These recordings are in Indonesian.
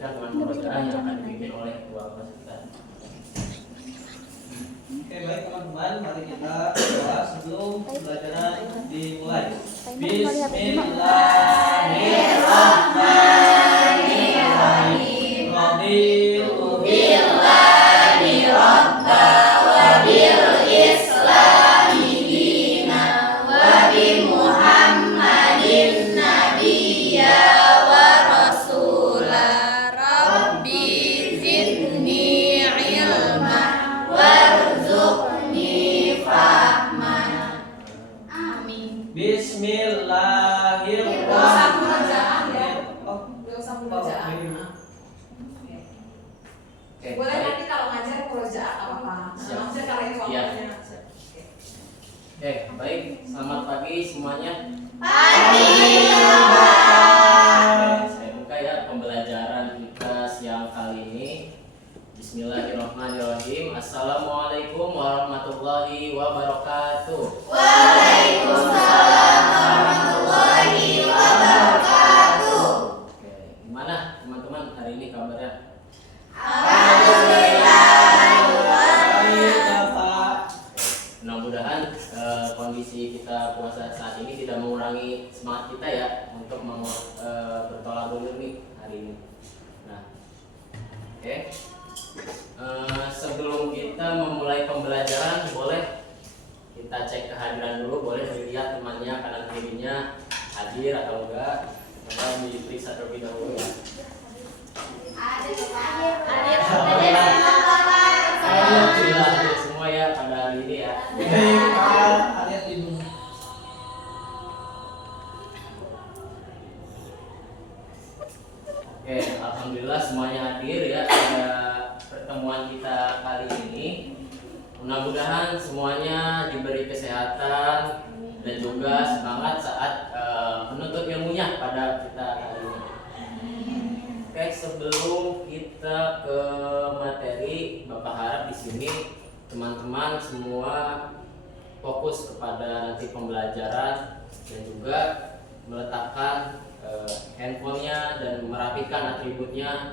melainkan dengan murojaah yang akan dipimpin oleh ketua kelas kita. Oke, baik teman-teman, mari kita doa sebelum pembelajaran dimulai. Bismillahirrahmanirrahim. Raditu billahi rabba wa bil islami dina wa bi Muhammadin nabiyya wa rasula. Rabbi zidni ilma warzuqni fahman. Amin. Bismillahirrahmanirrahim. Boleh nanti kalau ngajar murojaah apa-apa. Maksudnya kalau informasinya. Oke, baik. Selamat pagi semuanya. Pagi. Saya buka ya pembelajaran kita siang kali ini. Bismillahirrahmanirrahim. Assalamualaikum warahmatullahi wabarakatuh. Waalaikumsalam warahmatullahi wabarakatuh. Oke, gimana teman-teman hari ini kabarnya? Mudah-mudahan kondisi kita puasa saat ini tidak mengurangi semangat kita ya untuk bertolak dulu nih hari ini. Nah, oke. Sebelum kita memulai pembelajaran, boleh kita cek kehadiran dulu, boleh dilihat temannya kanan kirinya hadir atau enggak, coba diperiksa terlebih dahulu ya. Alhamdulillah hadir semua ya pada hari ini ya. Oke, alhamdulillah semuanya hadir ya pada pertemuan kita kali ini. Mudah-mudahan semuanya diberi kesehatan dan juga semangat saat menuntut ilmunya pada kita kali ini. Oke, sebelum kita ke materi, Bapak harap di sini teman-teman semua fokus kepada nanti pembelajaran dan juga meletakkan handphonenya dan merapikan atributnya,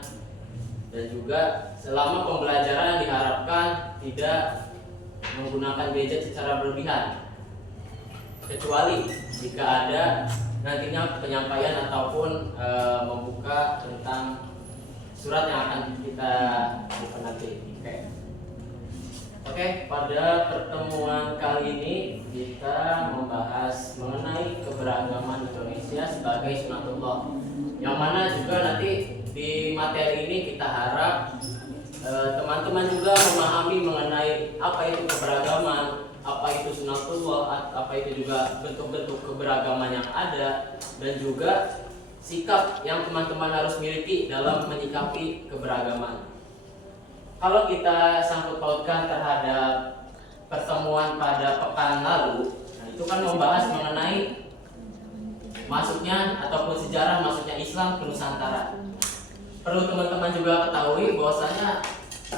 dan juga selama pembelajaran diharapkan tidak menggunakan gadget secara berlebihan, kecuali jika ada nantinya penyampaian ataupun membuka tentang surat yang akan kita buka nanti. Oke, pada pertemuan kali ini kita membahas mengenai keberagaman Indonesia sebagai sunatullah, yang mana juga nanti di materi ini kita harap teman-teman juga memahami mengenai apa itu keberagaman, apa itu sunatullah, apa itu juga bentuk-bentuk keberagaman yang ada, dan juga sikap yang teman-teman harus miliki dalam menyikapi keberagaman. Kalau kita sangkut pautkan terhadap pertemuan pada pekan lalu, nah itu kan membahas mengenai masuknya ataupun sejarah masuknya Islam ke Nusantara. Perlu teman-teman juga ketahui bahwasanya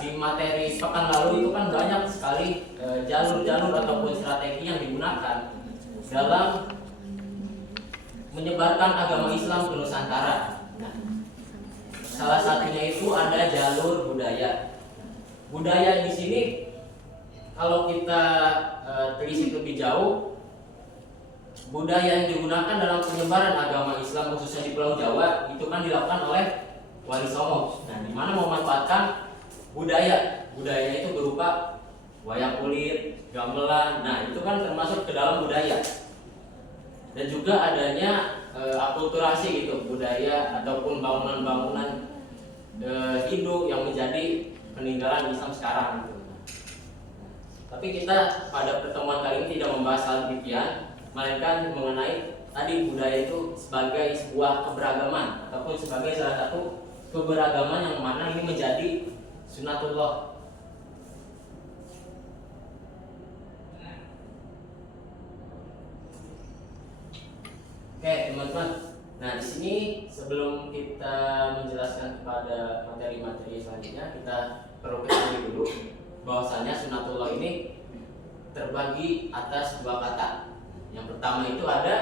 di materi pekan lalu itu kan banyak sekali jalur-jalur ataupun strategi yang digunakan dalam menyebarkan agama Islam ke Nusantara. Nah, salah satunya itu ada jalur budaya. Budaya di sini kalau kita telisik lebih jauh, budaya yang digunakan dalam penyebaran agama Islam khususnya di Pulau Jawa itu kan dilakukan oleh Wali Songo. Nah, di mana memanfaatkan budaya itu berupa wayang kulit, gamelan. Nah, itu kan termasuk ke dalam budaya. Dan juga adanya akulturasi gitu, budaya ataupun bangunan-bangunan Hindu yang menjadi peninggalan Islam sekarang gitu. Tapi kita pada pertemuan kali ini tidak membahas hal demikian, melainkan mengenai tadi budaya itu sebagai sebuah keberagaman ataupun sebagai salah satu keberagaman yang mana ini menjadi sunatullah. Oke, teman-teman. Nah, di sini sebelum kita menjelaskan kepada materi-materi selanjutnya, kita perlu ketahui dulu bahwasanya sunatullah ini terbagi atas dua kata. Yang pertama itu ada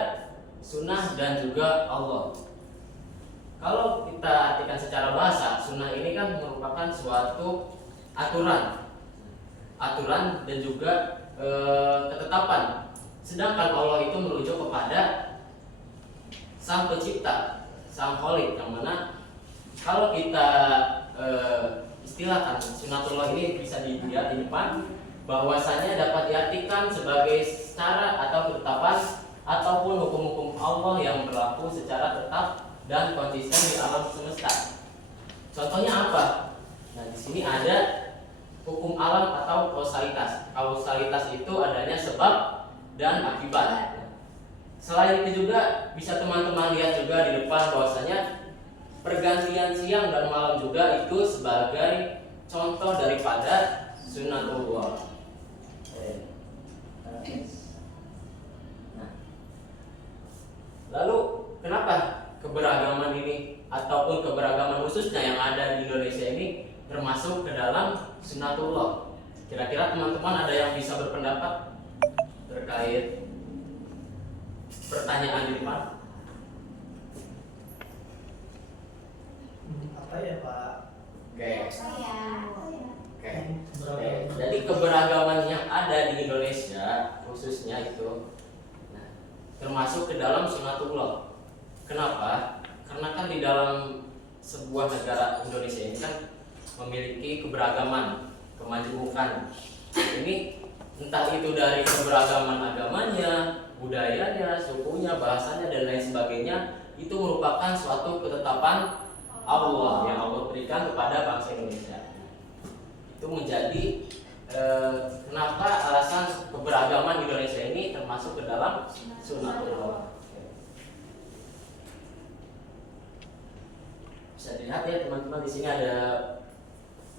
sunnah dan juga Allah. Kalau kita artikan secara bahasa, sunnah ini kan merupakan suatu aturan dan juga ketetapan. Sedangkan Allah itu merujuk kepada Sang Pencipta, Sang Khalik, yang mana kalau kita istilahkan sunnatullah ini bisa dilihat di depan, bahwasanya dapat diartikan sebagai cara atau ketetapan ataupun hukum-hukum Allah yang berlaku secara tetap dan konsisten di alam semesta. Contohnya apa? Nah, di sini ada hukum alam atau kausalitas. Kausalitas itu adanya sebab dan akibat. Selain itu juga bisa teman-teman lihat juga di depan bahwasanya pergantian siang dan malam juga itu sebagai contoh daripada sunnatullah. Nah, lalu kenapa keberagaman ini ataupun keberagaman khususnya yang ada di Indonesia ini termasuk ke dalam sunnatullah? Kira-kira teman-teman ada yang bisa berpendapat terkait pertanyaan di depan? Apa ya Pak? Oke. Berapa? Jadi keberagaman yang ada di Indonesia khususnya itu, nah, termasuk ke dalam sunnatullah. Kenapa? Karena kan di dalam sebuah negara Indonesia ini kan memiliki keberagaman, kemajemukan. Ini entah itu dari keberagaman agamanya, budayanya, sukunya, bahasanya dan lain sebagainya, itu merupakan suatu ketetapan Allah yang Allah berikan kepada bangsa Indonesia. Itu menjadi kenapa alasan keberagaman Indonesia ini termasuk ke dalam sunnatullah. Bisa dilihat ya teman-teman, di sini ada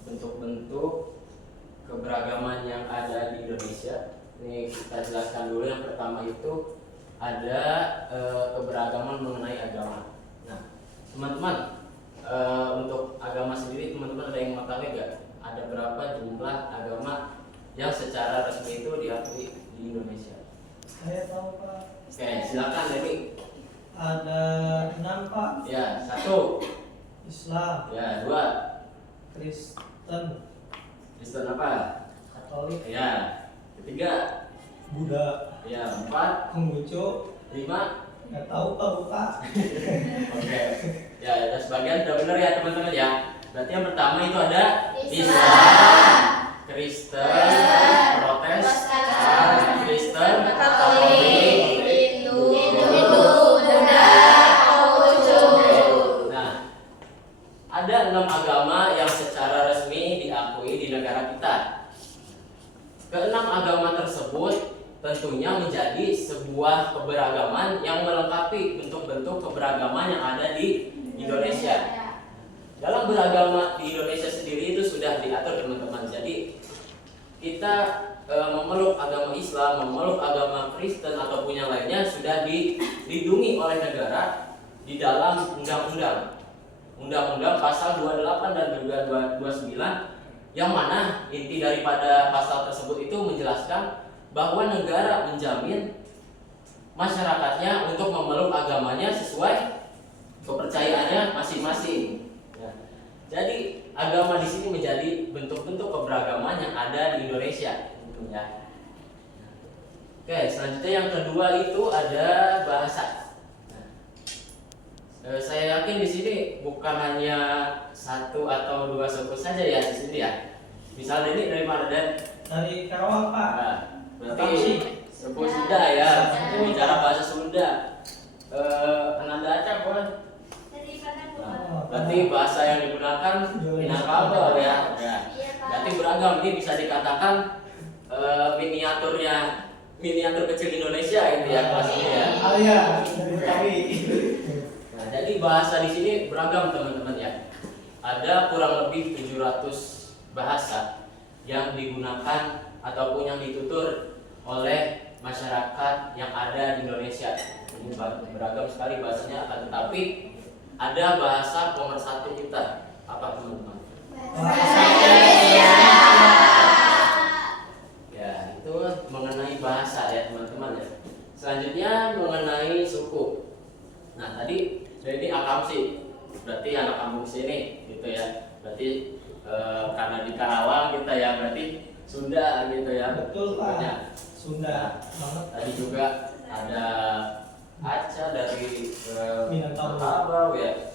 bentuk-bentuk keberagaman yang ada di Indonesia. Ini kita jelaskan dulu. Yang pertama itu ada keberagaman mengenai agama. Nah, teman-teman, untuk agama sendiri teman-teman ada yang mengetahui nggak? Ada berapa jumlah agama yang secara resmi itu diakui di Indonesia? Saya tahu Pak. Oke, silakan Denny. Ada 6 Pak. Ya, 1. Islam, Ya, 2. Kristen, Kristen apa? Katolik, Ya. 3. Buddha, Ya, 4. Konghucu. 5. Nggak tahu Pak, lupa. Oke. Ya, ada sebagian sudah benar ya teman-teman ya. Berarti yang pertama itu ada Islam, Kristen, Protestan, Kristen, Katolik, Hindu, Buddha, Konghucu. Nah, ada 6 agama yang secara resmi diakui di negara kita. Keenam agama tersebut tentunya menjadi sebuah keberagaman yang melengkapi bentuk-bentuk keberagaman yang ada di Indonesia. Dalam beragama di Indonesia sendiri itu sudah diatur teman-teman. Jadi kita memeluk agama Islam, memeluk agama Kristen ataupun yang lainnya sudah dilindungi oleh negara di dalam undang-undang pasal 28 dan juga 29, yang mana inti daripada pasal tersebut itu menjelaskan bahwa negara menjamin masyarakatnya untuk memeluk agamanya sesuai kepercayaannya masing-masing. Ya. Jadi agama di sini menjadi bentuk-bentuk keberagaman yang ada di Indonesia, tentunya. Oke, selanjutnya yang kedua itu ada bahasa. Saya yakin di sini bukan hanya 1 atau 2 suku saja ya di sini ya. Misalnya ini dari mana Dan? Dari Karawang Pak. Nah, berarti suku Sunda ya, bicara bahasa Sunda. Ananda Acap boleh. Berarti bahasa yang digunakan Minangkabau ya. Berarti beragam, ini bisa dikatakan miniatur kecil Indonesia itu ya kelasnya ya. Oh iya, dari Betawi. Nah, jadi bahasa di sini beragam teman-teman ya. Ada kurang lebih 700 bahasa yang digunakan ataupun yang ditutur oleh masyarakat yang ada di Indonesia. Ini beragam sekali bahasanya, akan tetapi ada bahasa pemersatu kita. Apa teman-teman? Bahasa Indonesia. Ya, itu mengenai bahasa ya teman-teman ya. Selanjutnya mengenai suku. Nah, tadi ini akamsi. berarti anak kampung sini gitu ya. Berarti karena di Karawang kita ya berarti Sunda gitu ya. Betul Pak. Sundanya. Sunda banget. Tadi juga ada Aca dari Minangkabau ya.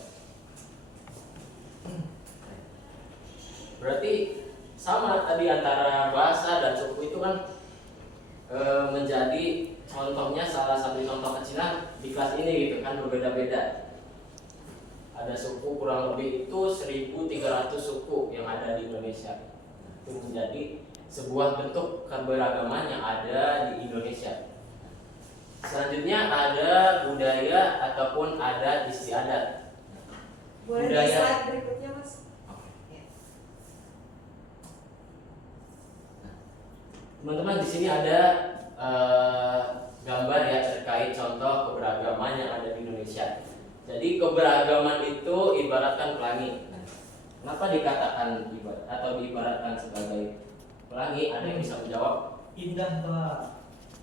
Berarti sama tadi antara bahasa dan suku itu kan menjadi contohnya, salah satu contoh kecilan di kelas ini gitu kan, berbeda-beda. Ada suku kurang lebih itu 1.300 suku yang ada di Indonesia. Itu menjadi sebuah bentuk keberagaman yang ada di Indonesia. Selanjutnya ada budaya ataupun adat istiadat. Boleh di slide berikutnya Mas. Teman-teman, di sini ada gambar ya terkait contoh keberagaman yang ada di Indonesia. Jadi keberagaman itu ibaratkan pelangi. Kenapa dikatakan ibarat atau diibaratkan sebagai pelangi? Ada yang bisa menjawab? Indah Pak.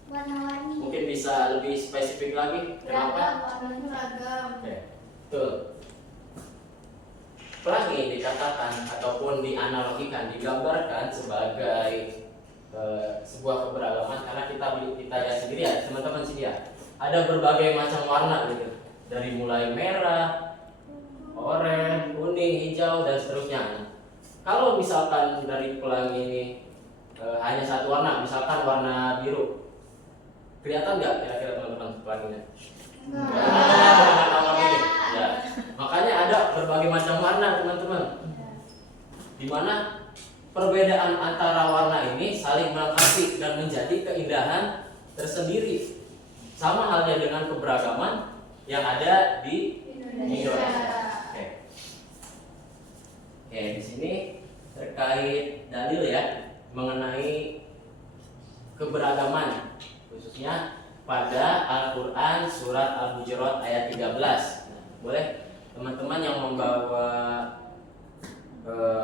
Warna-warni. Mungkin bisa lebih spesifik lagi. Kenapa? Warnanya beragam. Oke, betul. Pelangi dikatakan ataupun dianalogikan, digambarkan sebagai sebuah keberagaman karena kita lihat sendiri ya teman-teman sini ya, ada berbagai macam warna gitu, dari mulai merah, oranye, kuning, hijau dan seterusnya. Kalau misalkan dari pelangi ini hanya satu warna, misalkan warna biru, kelihatan nggak kira-kira teman-teman pelanginya? Ya, makanya ada berbagai macam warna teman-teman, dimana perbedaan antara warna ini saling melengkapi dan menjadi keindahan tersendiri. Sama halnya dengan keberagaman yang ada di Indonesia. Oke, di sini terkait dalil ya mengenai keberagaman, khususnya pada Al-Quran surat Al-Hujurat ayat 13. Nah, boleh teman-teman yang membawa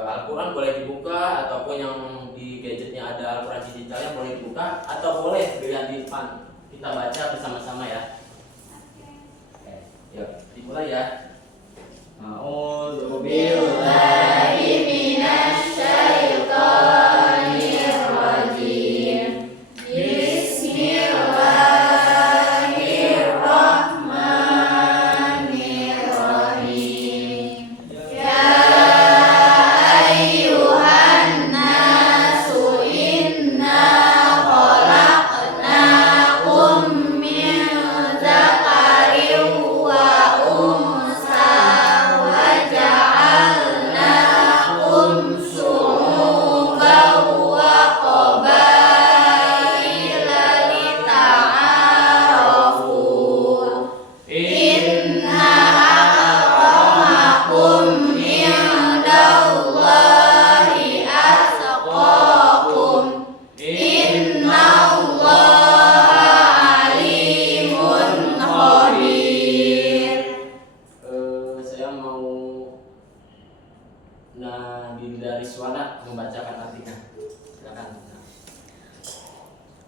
Al-Quran boleh dibuka, ataupun yang di gadgetnya ada Al-Quran digitalnya boleh dibuka, atau boleh dilihat di depan kita baca bersama-sama ya. Oke, yuk dimulai ya. A'udzu billahi minasy syaithanir rajim.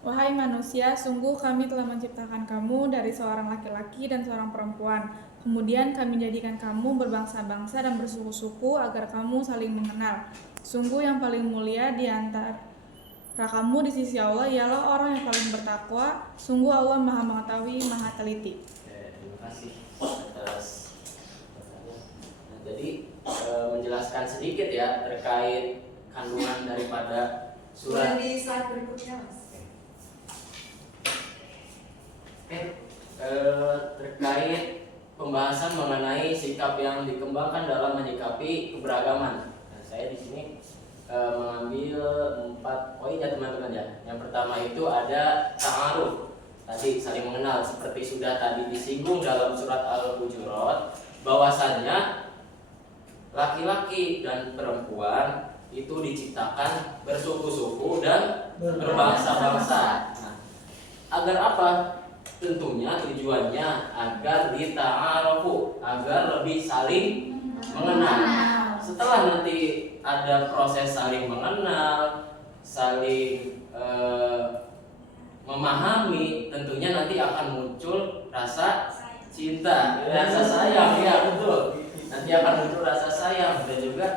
Wahai manusia, sungguh kami telah menciptakan kamu dari seorang laki-laki dan seorang perempuan. Kemudian kami jadikan kamu berbangsa-bangsa dan bersuku-suku agar kamu saling mengenal. Sungguh yang paling mulia di antara kamu di sisi Allah ialah orang yang paling bertakwa. Sungguh Allah Maha Mengetahui, Maha Teliti. Terima kasih atas pertanyaannya. Nah, jadi menjelaskan sedikit ya terkait kandungan daripada surat. Boleh di slide berikutnya Mas. Terkait pembahasan mengenai sikap yang dikembangkan dalam menyikapi keberagaman. Nah, saya di sini mengambil 4 poin ya teman-teman ya. Yang pertama itu ada ta'aruf. Tadi saling mengenal, seperti sudah tadi disinggung dalam surat Al-Hujurat, bahwasannya laki-laki dan perempuan itu diciptakan bersuku-suku dan berbangsa-bangsa. Nah, agar apa? Tentunya tujuannya agar dita'arufu, agar lebih saling mengenal. Setelah nanti ada proses saling mengenal, saling memahami, tentunya nanti akan muncul rasa cinta, rasa sayang, ya betul. Nanti nanti akan muncul rasa sayang dan juga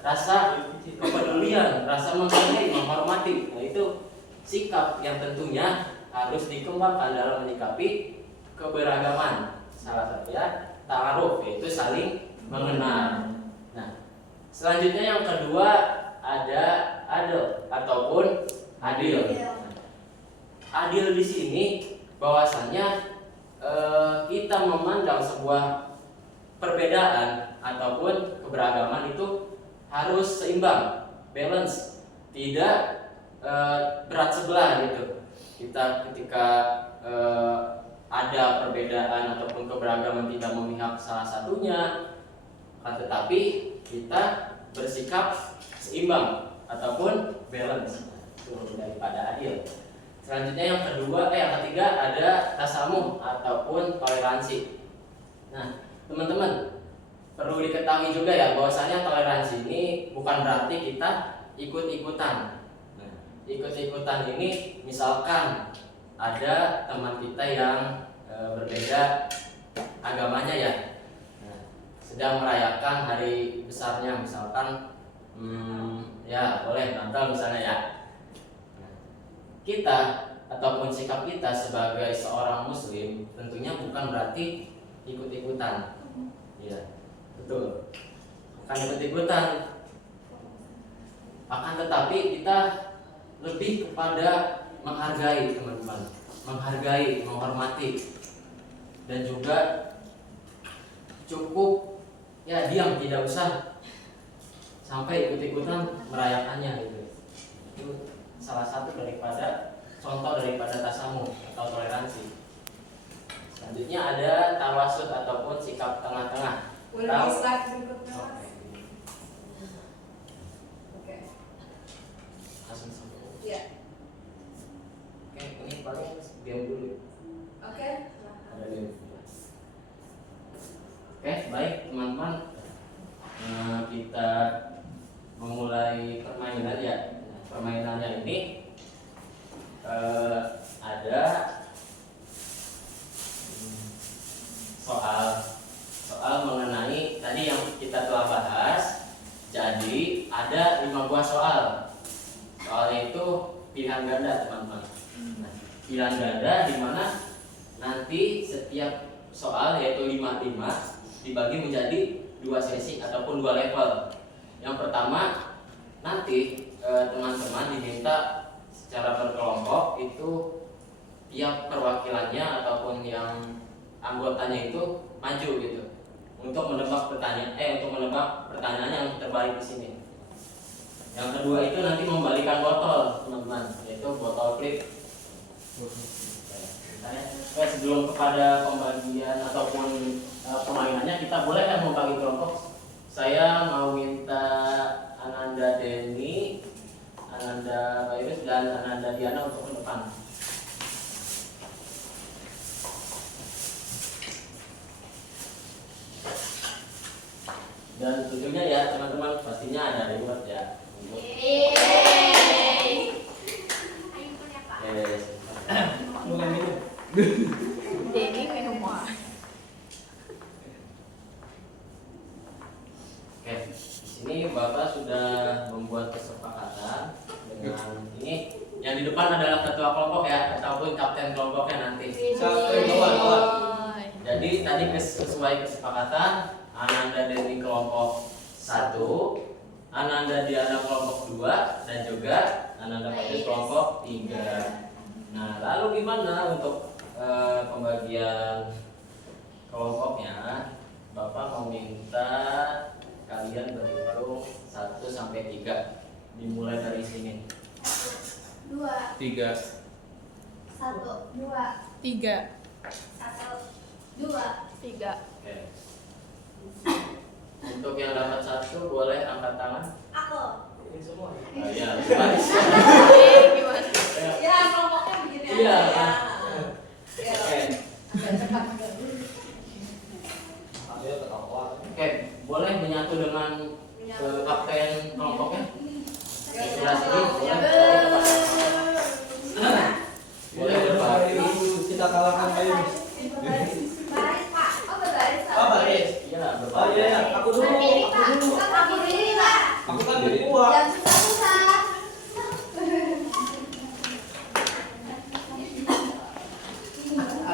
rasa kepedulian, rasa menghargai, menghormati. Nah, itu sikap yang tentunya harus dikembangkan dalam menyikapi keberagaman. Salah satunya ta'aruf, yaitu saling mengenal. Nah, selanjutnya yang kedua ada adil ataupun adil. Adil di sini bahwasannya kita memandang sebuah perbedaan ataupun keberagaman itu harus seimbang, balance, tidak berat sebelah gitu. Kita ketika ada perbedaan ataupun keberagaman tidak memihak salah satunya, tetapi kita bersikap seimbang ataupun balance, itu daripada adil. Selanjutnya yang ketiga ada tasamuh ataupun toleransi. Nah, teman-teman perlu diketahui juga ya bahwasanya toleransi ini bukan berarti kita ikut-ikutan. Nah, ikut-ikutan ini misalkan ada teman kita yang berbeda agamanya ya, sedang merayakan hari besarnya misalkan ya boleh Natal misalnya ya. Kita ataupun sikap kita sebagai seorang muslim tentunya bukan berarti ikut-ikutan. Ya, betul. Bukan ikut-ikutan. Akan tetapi kita lebih kepada menghargai teman-teman, menghargai, menghormati, dan juga cukup ya diam, tidak usah sampai ikut-ikutan merayakannya gitu. Itu salah satu contoh daripada tasamuh atau toleransi. Selanjutnya ada tawasud ataupun sikap tengah-tengah. Boleh di slide berikutnya, Mas? Oke. Langsung sampai. Iya. Oke, ini paling diam dulu. Oke. Ada diam. Oke, baik teman-teman. Kita memulai permainan ya. Permainannya ini ada soal mengenai tadi yang kita telah bahas. Jadi ada 5 buah soal. Soalnya itu pilihan ganda teman-teman. Nah, pilihan ganda di mana nanti setiap soal yaitu 5 dibagi menjadi 2 sesi ataupun 2 level. Yang pertama nanti teman-teman diminta secara berkelompok itu tiap perwakilannya ataupun yang anggotanya itu maju gitu untuk menebak pertanyaan yang terbaik di sini. Yang kedua itu nanti membalikan botol teman-teman, yaitu botol flip. Sebelum kepada pembagian ataupun permainannya, kita boleh kan membagi kelompok. Saya mau minta Ananda Denny, Ananda Virus dan Ananda Diana untuk ke depan. Dan tentunya ya teman-teman pastinya ada reward ya. Yes. Mulai minum. Denny minum wah. Oke, di sini Bapak sudah membuat kesepakatan dengan ini. Yang di depan adalah ketua kelompok ya, ataupun kapten kelompoknya nanti. Jadi tadi sesuai kesepakatan, Ananda Denny kelompok 1, Ananda Diana kelompok 2, dan juga Ananda Virus kelompok 3. Nah, lalu gimana untuk pembagian kelompoknya? Bapak mau minta kalian berhitung 1 sampai 3. Dimulai dari sini. 2 3. 1 2 3 1 2 3. Oke. Untuk yang dapat 1 boleh angkat tangan. Aku. Ini semua. Oh, iya, baris. Gimana? Ya, kelompoknya begini Iya. aja ya. Ya. Oke. Agak cepat enggak dulu. Ayo ketawa. Oke, boleh menyatu dengan kapten kelompoknya? Ya, Sebelah sini, ya. boleh berbagi. Kita kalahkan Bayu. Baris Pak. Oh berbaris. Oh, baris. Iya, Oh berbagi. iya, iya.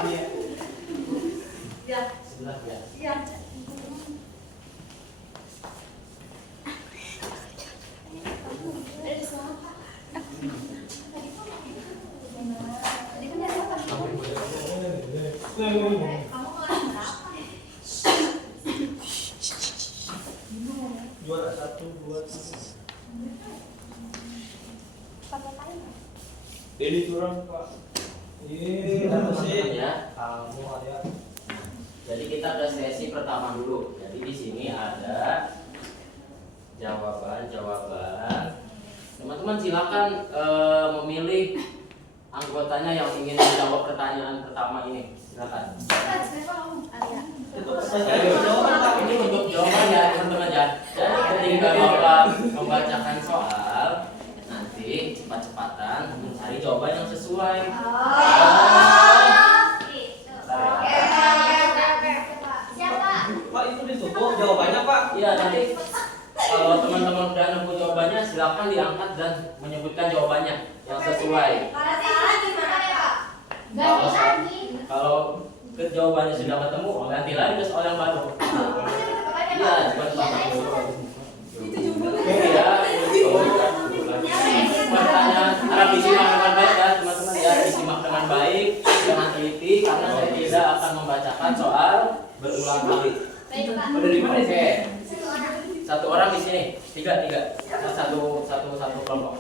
Ya. Sebelah ya. Ya. Juara 1, 2, 3. Ini turun Pak. Iya, Teman-teman sih. ya. Kamu ada. Jadi kita ke sesi pertama dulu. Jadi di sini ada jawaban. Teman-teman silakan memilih anggotanya yang ingin menjawab pertanyaan pertama ini. Silakan. Itu jawaban Pak. Ini untuk jawaban ya teman-teman ya. Jadi ketika Bapak membacakan soal, nanti cepat-cepatan mencari jawaban yang sesuai. Pak itu ditutup jawabannya Pak. Iya, nanti kalau teman-teman udah nemu jawabannya, silakan diangkat dan menyebutkan jawabannya yang sesuai. Kalau jawabannya sudah ketemu, ganti lagi ke soal yang baru. Iya, cepat-cepat. Iya, pertanyaan harap disimak dengan baik ya teman-teman ya, disimak dengan baik, jangan teliti karena saya tidak akan membacakan soal berulang kali. Oke. Satu orang di sini, tiga, satu kelompok.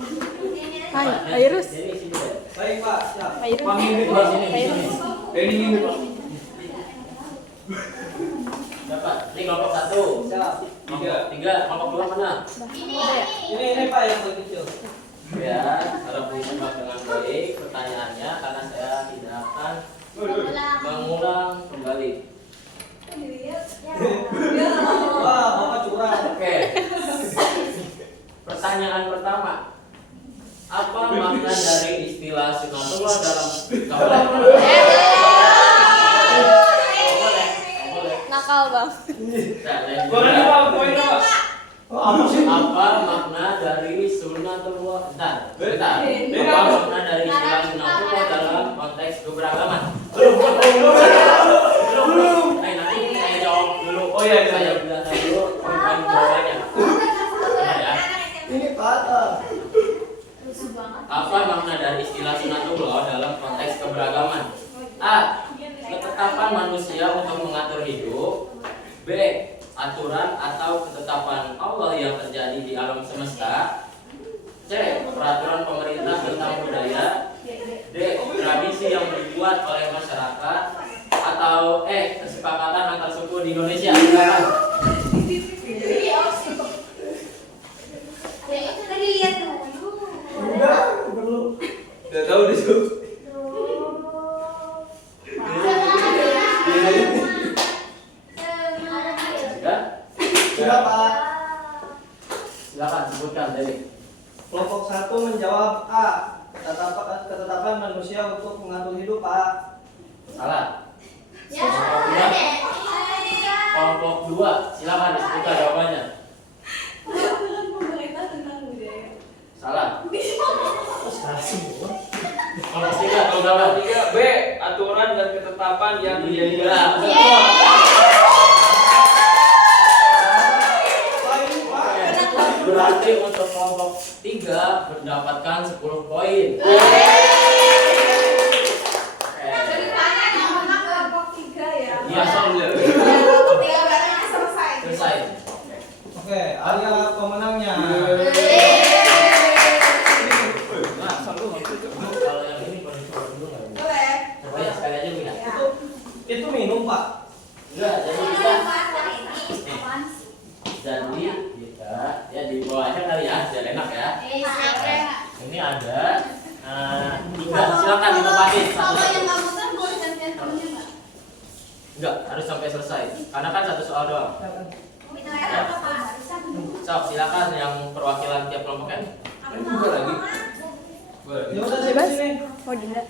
Hai, Airus. Jadi sini deh. Baik Pak, siap. Airus. Di sini. Dapat. Ini kelompok satu. Siap. Tiga. Kelompok dua mana? Ini Pak yang paling kecil. Ya, harap disimak dengan baik pertanyaannya karena saya tidak akan mengulang kembali. Wah, Bapak curang. Oke. Pertanyaan pertama. Apa makna dari istilah sunatullah dalam Nakal bang. Apa makna dari sunatullah? Bentar. Apa makna dari istilah sunatullah dalam konteks keberagaman? Belum. Nanti saya jawab dulu. Oh iya, iya. Saya bilang dulu poin jawabannya. Ya. Ini patah. Apa makna dari istilah sunatullah dalam konteks keberagaman? A. Ketetapan manusia untuk mengatur hidup. B. Aturan atau ketetapan Allah yang terjadi di alam semesta. C. Peraturan pemerintah tentang budaya. D. Tradisi yang dibuat oleh masyarakat. Atau E. Kesepakatan antar suku di Indonesia. Silakan. Udah tahu deh tuh. Sudah? Sudah Pak. Silakan sebutkan Dewi. Kelompok 1 menjawab A. Ketetapan manusia untuk mengatur hidup Pak. Salah. Kelompok 2, silakan disebutkan jawabannya. Salah. Salah semua. Kelompok 3, jawaban. 3 B. Aturan dan ketetapan yang menjadi Iya. Berarti untuk kelompok 3 mendapatkan 10 poin. Iya, selesai. Oke, ada pemenangnya. Nah, kalau yang ini boleh coba dulu nggak? Coba ya sekali aja Bu, ya. Itu minum Pak. Enggak, jadi kita ya di bawahnya kali ya, biar enak ya. Ini ada tiga, silakan ditempatin satu-satu. Enggak, harus sampai selesai. Karena kan satu soal doang. Sok, silakan yang perwakilan tiap kelompoknya. Buka lagi. Ya udah saya sini. Oh Dinda.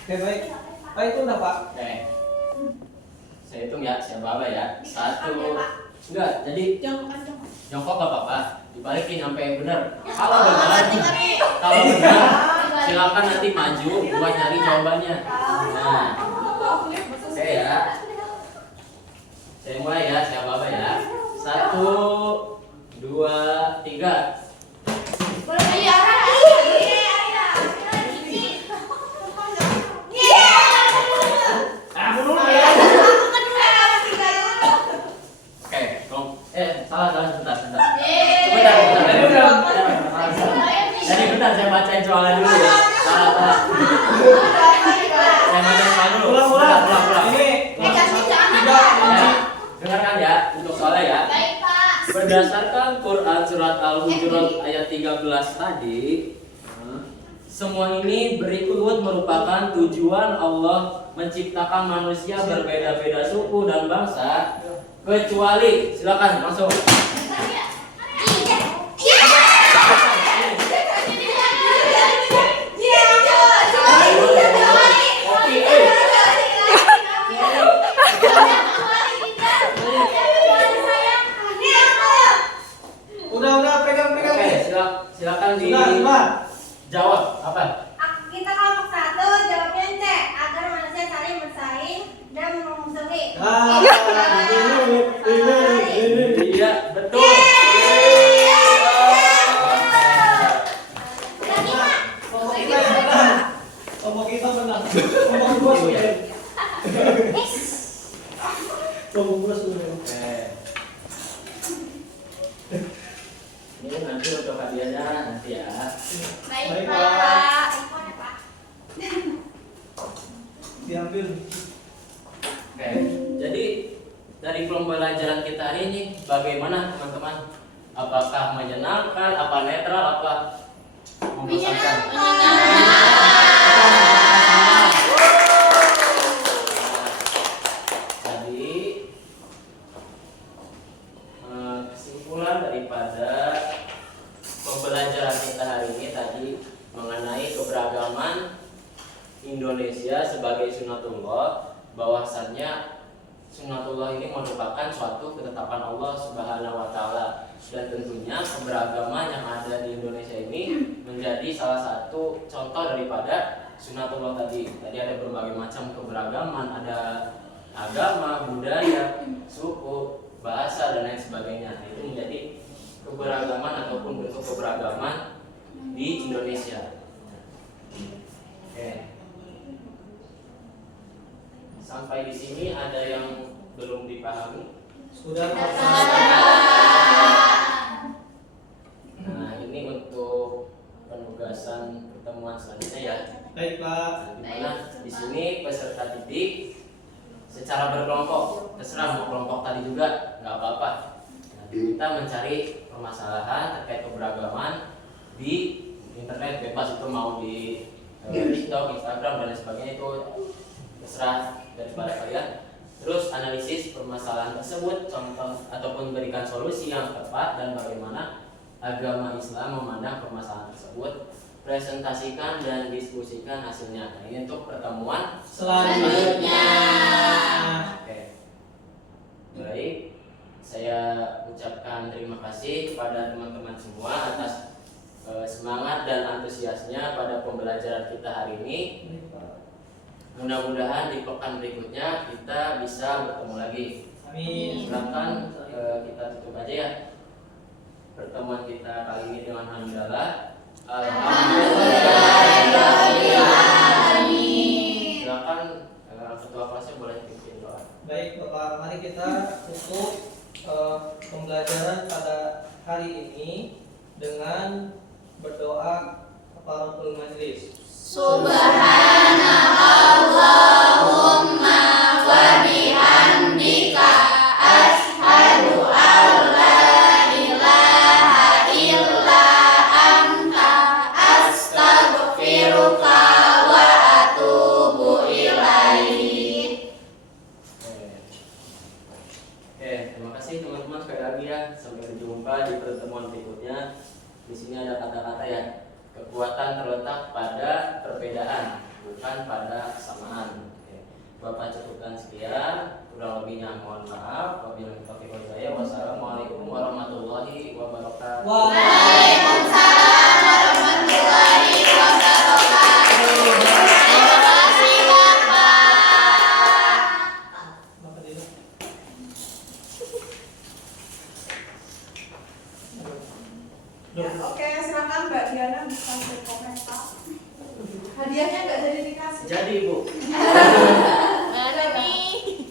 Oke, baik. Pak itu udah Pak. Oke. Saya hitung ya, saya bawa ya. 1. Enggak, jadi jongkok enggak apa-apa. Dibalikin sampai benar. Kalau benar, silakan nanti maju buat nyari jawabannya. Nah, oke ya. Saya mulai ya, saya bapak ya. 1, 2, 3. Oke, salah sebentar. Sebentar. Jadi bentar saya bacain soalnya dulu ya. Salah. Saya bacain soal dulu. Ulang. Ini dengarkan ya untuk soalnya ya. Baik, Pak. Berdasarkan Quran surat Al-Hujurat ayat 13 tadi, semua ini berikut merupakan tujuan Allah menciptakan manusia berbeda-beda suku dan bangsa, kecuali silakan masuk. Udah pegang. Oke, silakan Sudah. dijawab apa? Kita kelompok 1 jawabnya C, agar manusia saling bersaing dan memusuhi. Iya, betul. Kelompok kita benar. Kelompok gua sudah. Kelompok gua sudah. Oke. Ini nanti untuk hadiahnya nanti ya. Baik, Baik, Pak. Diambil. Oke. Jadi dari pembelajaran kita hari ini bagaimana teman-teman? Apakah menyenangkan, apa netral, apa membosankan? Jadi kesimpulan daripada pembelajaran kita hari ini tadi mengenai keberagaman Indonesia sebagai sunatullah, bahwasannya sunatullah ini merupakan suatu ketetapan Allah Subhanahu wa taala, dan tentunya keberagaman yang ada di Indonesia ini menjadi salah satu contoh daripada sunatullah tadi. Tadi ada berbagai macam keberagaman, ada agama, budaya, suku, bahasa dan lain sebagainya. Nah, itu menjadi keberagaman ataupun bentuk keberagaman di Indonesia. Oke. Sampai di sini ada yang belum dipahami? Sudah. Nah, ini untuk penugasan pertemuan selanjutnya ya. Baik, Pak. Dimana di sini peserta didik secara berkelompok, terserah mau kelompok tadi juga nggak apa-apa. Nah, kita mencari permasalahan terkait keberagaman di internet, bebas itu mau di TikTok, Instagram dan lain sebagainya, itu terserah daripada kalian. Terus analisis permasalahan tersebut, contoh ataupun berikan solusi yang tepat dan bagaimana agama Islam memandang permasalahan tersebut. Presentasikan dan diskusikan hasilnya. Nah, ini untuk pertemuan Selanjutnya. Oke. Baik, saya ucapkan terima kasih kepada teman-teman semua atas semangat dan antusiasnya pada pembelajaran kita hari ini. Mudah-mudahan di pekan berikutnya kita bisa bertemu lagi. Amin. Silakan kita tutup aja ya pertemuan kita kali ini dengan hamdalah. Alhamdulillahirobbilalamin. Silakan ketua kelasnya boleh pimpin doa. Baik, Bapak, mari kita tutup pembelajaran pada hari ini dengan berdoa kafaratul majelis. Subhanallahumma wa bihamdika asyhadu an la ilaha illa anta astaghfiruka wa atubu ilaik. Oke, terima kasih teman-teman sekali lagi ya. Sampai berjumpa di pertemuan berikutnya. Di sini ada kata-kata ya. Kekuatan terletak pada perbedaan, bukan pada kesamaan. Oke. Bapak cukupkan sekian. Kurang lebihnya mohon maaf. Wabillahi taufiq wal hidayah. Wassalamualaikum warahmatullahi wabarakatuh. Waalaikumsalam. Diana bisa berkomentar. Hadiahnya nggak jadi dikasih. Jadi Bu. Ada nih.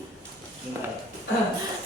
Bentar.